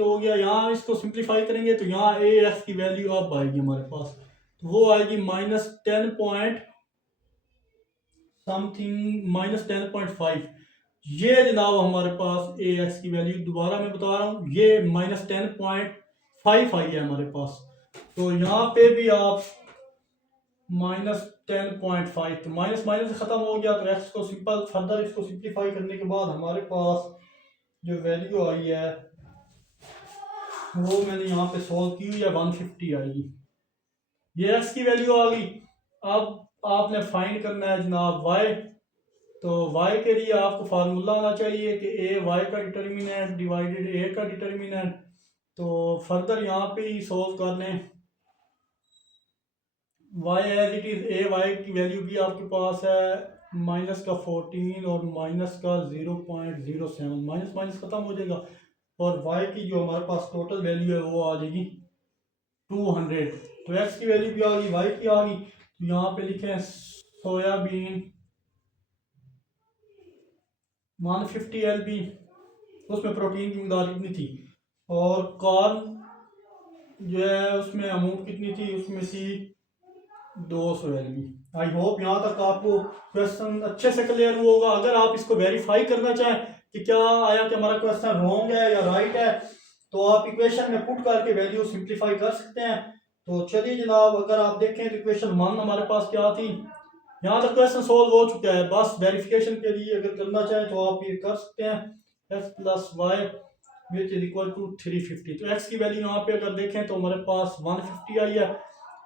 हो गया। यहाँ इसको सिंप्लीफाई करेंगे तो यहाँ ए एक्स की वैल्यू अब आएगी हमारे पास, तो वो आएगी -10 पॉइंट समथिंग -10.5। ये जनाब हमारे पास ए एक्स की वैल्यू, दोबारा मैं बता रहा हूँ, ये -10.5 आई है हमारे पास। तो यहाँ पे भी आप -10.5, तो माइनस माइनस से खत्म हो गया। तो एक्स को सिंपल फर्दर इसको सिंप्लीफाई करने के बाद हमारे पास जो वैल्यू आई है वो मैंने यहाँ पे सोल्व की हुई है, 150 आएगी। ये एक्स की वैल्यू आ गई। अब आपने फाइंड करना है जनाब वाई। तो वाई के लिए आपको फार्मूला आना चाहिए कि ए वाई का डिटर्मिनेंट डिवाइडेड ए का डिटर्मिनेंट। तो फर्दर यहाँ पे ही सोल्व कर लें। वाई एज इट इज, ए वाई की वैल्यू भी आपके पास है माइनस का 14 और माइनस का 0.07। माइनस माइनस खत्म हो जाएगा और वाई की जो हमारे पास टोटल वैल्यू है वो आ जाएगी 200। तो एक्स की वैल्यू भी आ गई, वाई की आ गई। तो यहाँ पे लिखे सोयाबीन 150 LB, उसमें प्रोटीन की मकदार कितनी थी, और कॉर्न जो है उसमें अमाउंट कितनी थी, उसमें थी 200 LB। आई होप यहाँ तक आपको क्वेश्चन अच्छे से क्लियर हुआ होगा। अगर आप इसको वेरीफाई करना चाहें कि क्या आया कि हमारा क्वेश्चन रॉन्ग है या राइट है, तो आप इक्वेशन में पुट करके वैल्यू सिंप्लीफाई कर सकते हैं। तो चलिए जनाब, अगर आप देखें तो इक्वेशन 1 हमारे पास क्या थी। यहाँ तक क्वेश्चन सोल्व हो चुका है, बस वेरिफिकेशन के लिए अगर करना चाहें तो आप ये कर सकते हैं। x plus y which is equal to 350। तो x की वैल्यू यहाँ पे अगर देखें तो हमारे पास 150 आई है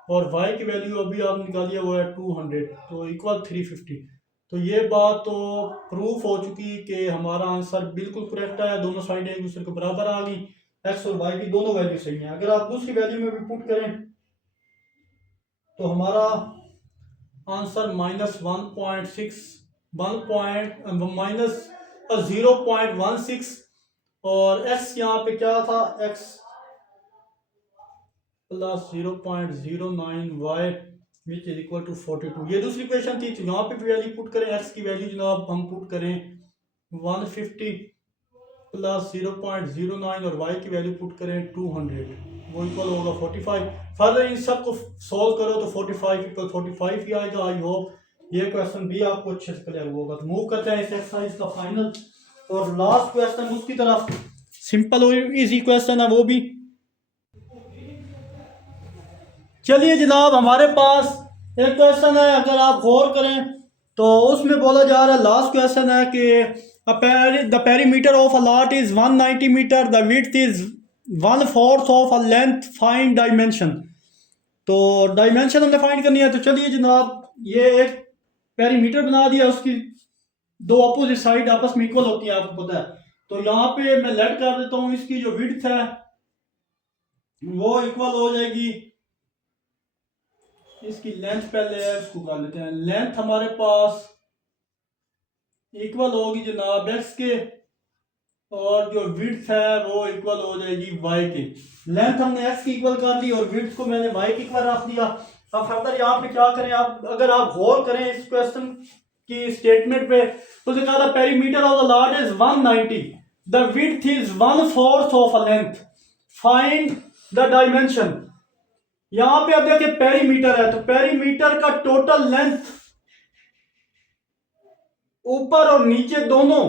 और y की वैल्यू अभी आप निकालिए वो है 200, तो इक्वल 350। तो ये बात तो प्रूफ हो चुकी कि हमारा आंसर बिल्कुल करेक्ट है। दोनों साइड एक दूसरे के बराबर आ गई, x और y की दोनों वैल्यू सही है। अगर आप दूसरी वैल्यू में भी पुट करें तो हमारा आंसर -1.6 -0.16 और x यहाँ पे क्या था, x plus 0.09 y which is equal to 42। ये दूसरी इक्वेशन थी। तो यहाँ पे वैल्यू पुट करें, x की वैल्यू जनाब हम पुट करें 150 प्लस 0.09 और y की वैल्यू पुट करें 200, वो इक्वल होगा 45। फर्दर इन सब को सॉल्व करो तो 45 इक्वल 45 ही आएगा। आई होप ये क्वेश्चन भी आपको अच्छे से क्लियर होगा। तो मूव करते हैं इस एक्सरसाइज का फाइनल और लास्ट क्वेश्चन उसकी तरफ। सिंपल और इजी क्वेश्चन है वो भी। चलिए जनाब, हमारे पास एक क्वेश्चन है, अगर आप गौर करें तो उसमें बोला जा रहा है, लास्ट क्वेश्चन है कि the perimeter of a lot is 190 metre, the width is 1/4 of a length, find dimension. तो डायमेंशन हमने फाइंड करनी है। तो चलिए जनाब, ये एक पेरीमीटर बना दिया, उसकी दो अपोजिट साइड आपस में इक्वल होती है, आपको पता है। तो यहाँ पे मैं लेट कर देता हूँ, इसकी जो विड्थ है वो इक्वल हो जाएगी इसकी लेंथ। पहले इसको कर लेते हैं, लेंथ हमारे पास इक्वल होगी जनाब एक्स के, और जो विड्थ है वो इक्वल हो जाएगी वाई के। लेंथ हमने एक्स की इक्वल कर दी और विड्थ को मैंने वाई के इक्वल रख दिया। अब फर्दर यहाँ पे क्या करें, आप अगर आप गौर करें इस क्वेश्चन की स्टेटमेंट पे, तो कहा था perimeter of the lot is 190, the width is 1/4 of a length, find the dimension. यहां पे अब देखिए पेरीमीटर है, तो पेरीमीटर का टोटल लेंथ ऊपर और नीचे दोनों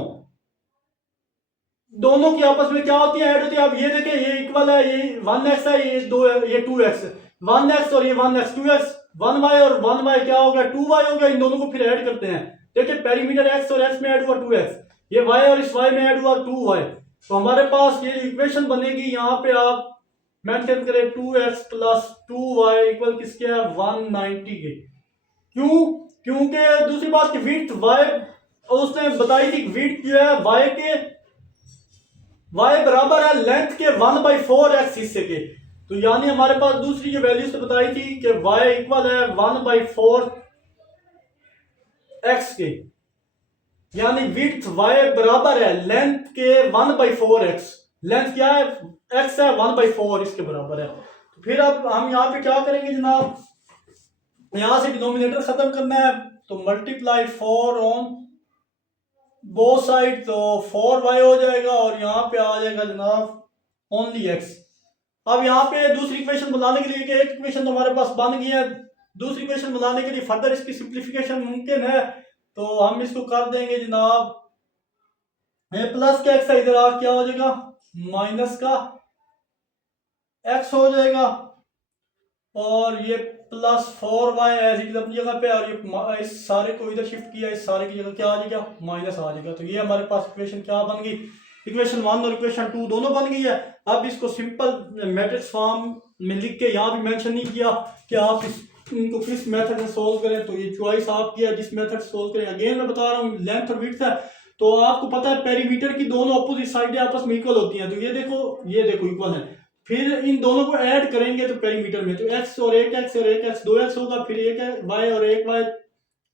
दोनों की आपस में क्या होती है, ऐड होती है। आप ये देखिए, ये इक्वल है, ये 1x है, ये 2, ये 2x, 1x और ये 1x, 2x, 1y और 1y क्या हो गया, 2y हो गया। इन दोनों को फिर ऐड करते हैं। देखिए पेरीमीटर x और x में ऐड हुआ 2x, ये y और इस y में ऐड हुआ 2y। तो हमारे पास ये इक्वेशन बनेगी, यहाँ पे आप मेंशन करें 2x प्लस 2y इक्वल किसके है, 190 के। क्यों? क्योंकि दूसरी बात की विड्थ y उसने बताई थी, विड्थ जो है y के y बराबर है लेंथ के 1/4 एक्स हिस्से के। तो यानी हमारे पास दूसरी जो वैल्यू से बताई थी कि y इक्वल है 1/4 एक्स के, यानी विड्थ y बराबर है लेंथ के 1/4 एक्स। लेंथ क्या है, x है, 1/4 इसके बराबर है। तो फिर अब हम यहाँ पे क्या करेंगे जनाब, यहां से डिनोमिनेटर खत्म करना है, तो मल्टीप्लाई 4 ऑन बोथ साइड, तो 4y हो जाएगा और यहाँ पे आ जाएगा जनाब ओनली x। अब यहाँ पे दूसरी इक्वेशन बनाने के लिए, कि एक इक्वेशन तो हमारे पास बन गई है, दूसरी इक्वेशन बनाने के लिए फर्दर इसकी सिंप्लीफिकेशन मुमकिन है। तो हम इसको कर देंगे जनाब, प्लस का एक्स इधर आ क्या हो जाएगा, माइनस का एक्स हो जाएगा, और ये प्लस 4y ऐसी अपनी जगह पे, और ये इस सारे को इधर शिफ्ट किया, इस सारे की जगह क्या आ जाएगा, माइनस आ जाएगा। तो ये हमारे पास इक्वेशन क्या बन गई, इक्वेशन 1 और इक्वेशन 2 दोनों बन गई है। अब इसको सिंपल मैट्रिक्स फॉर्म में लिख के, यहाँ भी मेंशन नहीं किया कि आप इनको किस मेथड से सोल्व करें, तो ये चॉइस आपकी है जिस मेथड से सोल्व करें। अगेन मैं बता रहा हूँ, लेंथ और विड्थ है, तो आपको पता है पेरीमीटर की दोनों अपोजिट साइडें आपस में इक्वल होती हैं। तो ये देखो इक्वल है, फिर इन दोनों को ऐड करेंगे तो पेरीमीटर में, तो x और एक x और एक x 2x होगा, फिर एक y और एक y,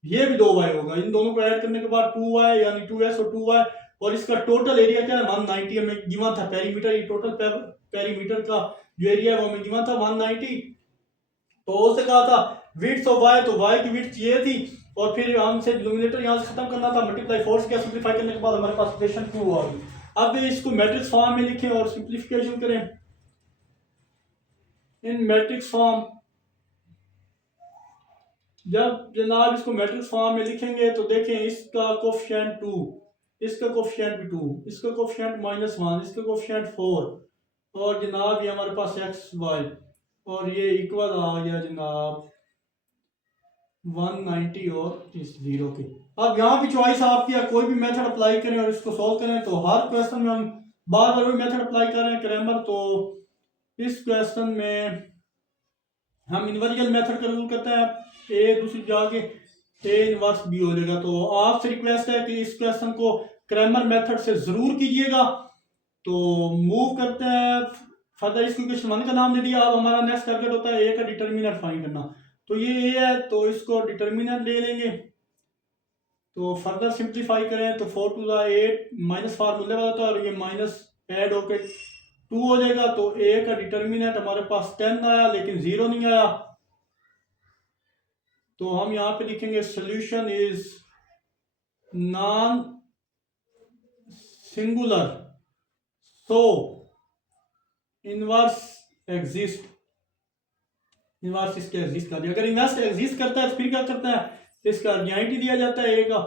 ये भी 2y होगा। इन दोनों को ऐड करने के बाद 2y यानी 2x और 2y, और इसका टोटल एरिया क्या है, 190 हमें गिवन था पेरीमीटर। ये टोटल पेरीमीटर का जो एरिया है वो हमें गिवन था 190। तो उससे कहा था विड्थ ऑफ y, तो y की विड्थ ये थी, और फिर हमसे डिनोमिनेटर यहाँ से खत्म करना था, मल्टीप्लाई 4 से सिंप्लीफाई करने के बाद हमारे पास इक्वेशन 2 आ गई। अब इसको मैट्रिक्स फॉर्म में लिखें और सिंप्लीफिकेशन करें इन मैट्रिक्स फॉर्म। जब जनाब इसको मैट्रिक्स फॉर्म में लिखेंगे तो देखें, इसका कोफिशिएंट 2, इसका कोफिशिएंट भी 2, इसका कोफिशिएंट -1, इसका कोफिशिएंट 4, और जनाब ये हमारे पास एक्स वाई, और ये इक्वल आ गया जनाब 190 और इस 0 के। अब यहाँ भी चॉइस आपकी है, कोई भी मेथड अप्लाई करें और इसको सॉल्व करें। तो हर क्वेश्चन में हम बार बार वही मेथड अप्लाई कर रहे हैं क्रैमर। तो इस क्वेश्चन में हम इनवर्जल मेथड का यूज करते हैं, ए दूसरी जाके ए इनवर्स बी हो जाएगा। तो आपसे रिक्वेस्ट है कि इस क्वेश्चन को क्रैमर मेथड से जरूर कीजिएगा। तो मूव करते हैं फर्दर, इसको क्वेश्चन 1 का नाम दे दिया। अब हमारा नेक्स्ट टारगेट होता है ए का डिटर्मिनेंट फाइंड करना। तो ये ए है, तो इसको डिटर्मिनेंट ले लेंगे। तो फर्दर सिंप्लीफाई करें तो 4 to the 8 माइनस फार्मूले वाला था, और ये माइनस ऐड होके 2 हो जाएगा। तो ए का डिटर्मिनेंट हमारे पास 10 आया, लेकिन 0 नहीं आया। तो हम यहाँ पे लिखेंगे solution is non singular, so inverse exist, inverse इसके एग्जिस्ट कर दिया। अगर इनवर्स एग्जिस्ट करता है तो फिर क्या करता है, इसका अर्जेंट ही दिया जाता है ए का।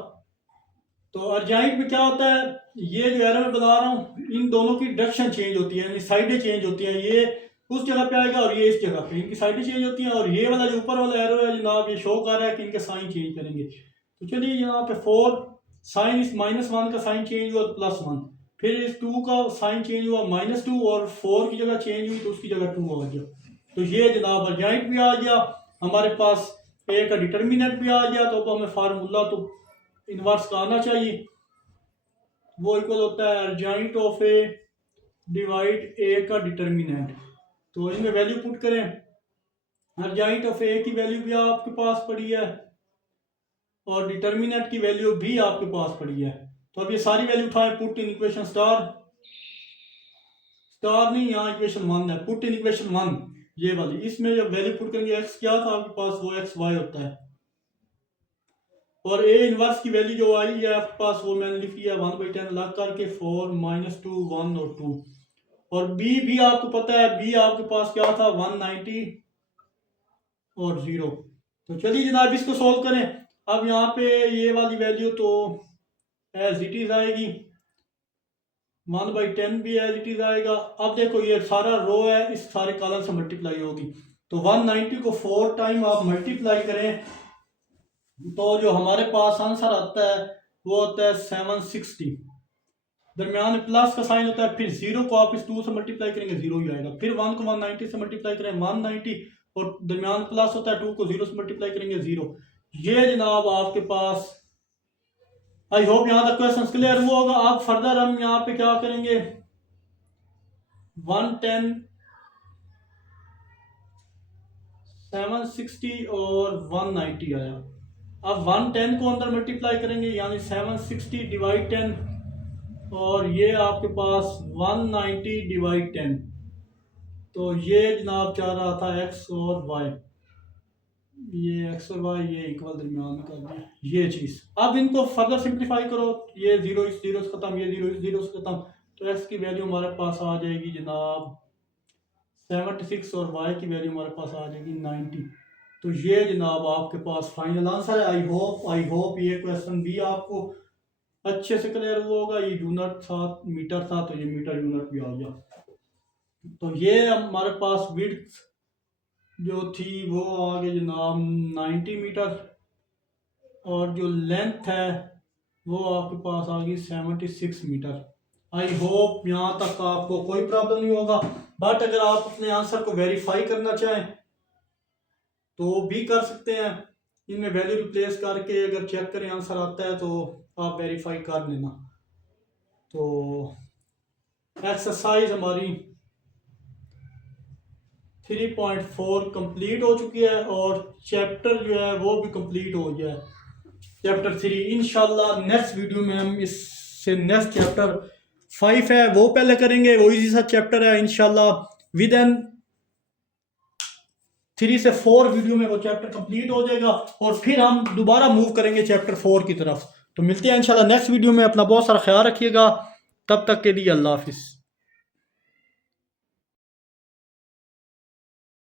तो अर्जेंट में क्या होता है, ये जो एरो में बता रहा हूँ इन दोनों की डायरेक्शन चेंज होती है, यानी साइडें चेंज होती हैं। ये उस जगह पे आएगा और ये इस जगह पे, इनकी साइडें चेंज होती हैं। और ये वाला जो ऊपर वाला एरो है जनाब, ये शो कर रहा है कि इनके साइन चेंज करेंगे। तो चलिए यहाँ पे 4 साइन, इस -1 का साइन चेंज हुआ +1, फिर इस 2 का साइन चेंज हुआ -2, और 4 की जगह चेंज हुई तो उसकी जगह 2 आ गया। तो ये जनाब अर्जेंट भी आ गया, हमारे पास ए का डिटर्मिनेंट भी आ गया। तो हमें फार्मूला तो इनवर्स का आना चाहिए, वो इक्वल होता है अर्जेंट ऑफ ए डिवाइड ए का डिटर्मिनेंट। तो इनमें वैल्यू पुट करें, अर्जेंट ऑफ ए की वैल्यू भी आपके पास पड़ी है और डिटर्मिनेंट की वैल्यू भी आपके पास पड़ी है। तो अब ये सारी वैल्यू उठाएं, put in equation star, star नहीं यहाँ इक्वेशन 1 है, पुट इन इक्वेशन 1 ये वाली। इसमें जब वैल्यू पुट करेंगे एक्स क्या था आपके पास, वो एक्स वाई होता है। और ए इनवर्स की वैल्यू जो आई है आपके पास वो मैंने लिखी है 1/10 अलग करके 4 -2 1 और 2। और बी भी आपको पता है, बी आपके पास क्या था 190 और 0। तो चलिए जनाब इसको सॉल्व करें। अब यहाँ पे ये वाली वैल्यू तो एज इट इज आएगी, 1/10 भी एज इट इज आएगा। अब देखो ये सारा रो है, इस सारे कॉलम से मल्टीप्लाई होगी। तो 190 को 4 टाइम आप मल्टीप्लाई करें तो जो हमारे पास आंसर आता है वो होता है 760। दरम्यान में प्लस का साइन होता है, फिर 0 को आप इस 2 से मल्टीप्लाई करेंगे 0 ही आएगा। फिर 1 को 190 से मल्टीप्लाई करें 190, और दरम्यान प्लस होता है 2 को 0 से मल्टीप्लाई करेंगे 0। ये जनाब आपके पास, आई होप यहाँ तक क्वेश्चन क्लियर हुआ होगा। आप फर्दर हम यहाँ पे क्या करेंगे, 110 760 और 190 आया। अब 110 को अंदर मल्टीप्लाई करेंगे यानी 760 डिवाइड 10, और ये आपके पास 190 डिवाइड 10। तो ये जनाब चाह रहा था x और y, ये x और y ये इक्वल दरमियान कर दिया ये चीज़। अब इनको फर्दर सिंप्लीफाई करो, ये 0 इस 0 से खत्म, ये 0 इस 0 से खत्म। तो x की वैल्यू हमारे पास आ जाएगी जनाब 76 और y की वैल्यू हमारे पास आ जाएगी 90। तो ये जनाब आपके पास फाइनल आंसर है। आई होप ये क्वेश्चन भी आपको अच्छे से क्लियर हुआ होगा। ये यूनिट था मीटर था, तो ये मीटर यूनिट भी आ गया। तो ये हमारे पास विड्थ जो थी वो आ गई जनाब 90 मीटर, और जो लेंथ है वो आपके पास आ गई 76 मीटर। आई होप यहाँ तक आपको कोई प्रॉब्लम नहीं होगा। बट अगर आप अपने आंसर को वेरीफाई करना चाहें तो भी कर सकते हैं, इनमें वैल्यू रिप्लेस करके अगर चेक करें आंसर आता है तो आप वेरीफाई कर लेना। तो एक्सरसाइज हमारी 3.4 कंप्लीट हो चुकी है, और चैप्टर जो है वो भी कंप्लीट हो गया है, चैप्टर 3। इंशाल्लाह नेक्स्ट वीडियो में हम इससे नेक्स्ट चैप्टर 5 है वो पहले करेंगे, वो इजी सा चैप्टर है। इंशाल्लाह विद इन 3 से 4 वीडियो में वो चैप्टर कंप्लीट हो जाएगा, और फिर हम दोबारा मूव करेंगे चैप्टर 4 की तरफ। तो मिलते हैं इंशाल्लाह नेक्स्ट वीडियो में। अपना बहुत सारा ख्याल रखिएगा, तब तक के लिए अल्लाह हाफिज़।